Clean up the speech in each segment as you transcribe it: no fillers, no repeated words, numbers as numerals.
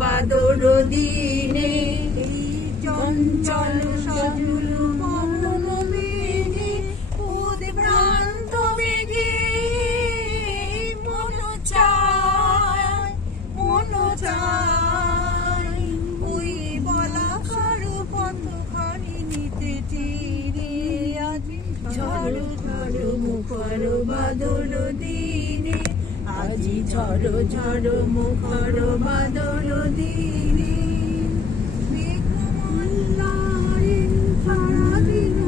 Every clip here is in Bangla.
বাদর দিনে চঞ্চল সজল মন বেগে উদ্ভ্রান্ত বেগে মন চায় ওই বলাকার পথখানি নিতে তীরে আজ ঝড় ঝড় মুখর বাদর দিনে আজি ঝড় ঝড় মুখর বাদর দিনে মেঘমাল্লারে সারাদিন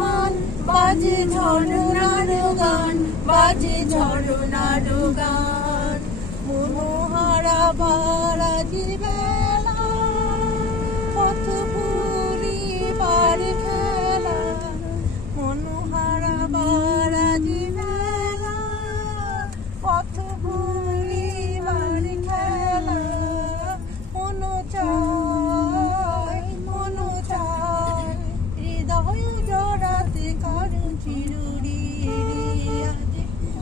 মান বাজে ঝরনার গান বাজে ঝরনার গান মনোহারা বারাজি বেলা পথ ভুলিবার খেলা মনোহারা বারাজি বেলা পথ ভুলিবার খেলা মন চায় হৃদয় জড়াতে কারণ চিরুরি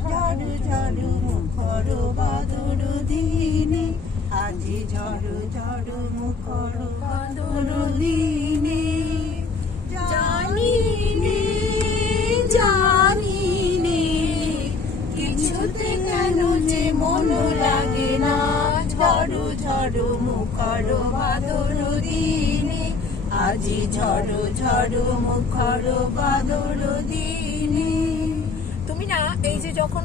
ঝড় ঝড় মুখর বাদর দিনে আজি ঝড় ঝড় মুখর বাদর দিনে জানি নে কিছুতে কেন যে মন লাগে না ঝড় ঝড় মুখর বাদর দিনে আজি ঝড় ঝড় মুখর বাদর দিনে। তুমি না এই যে যখন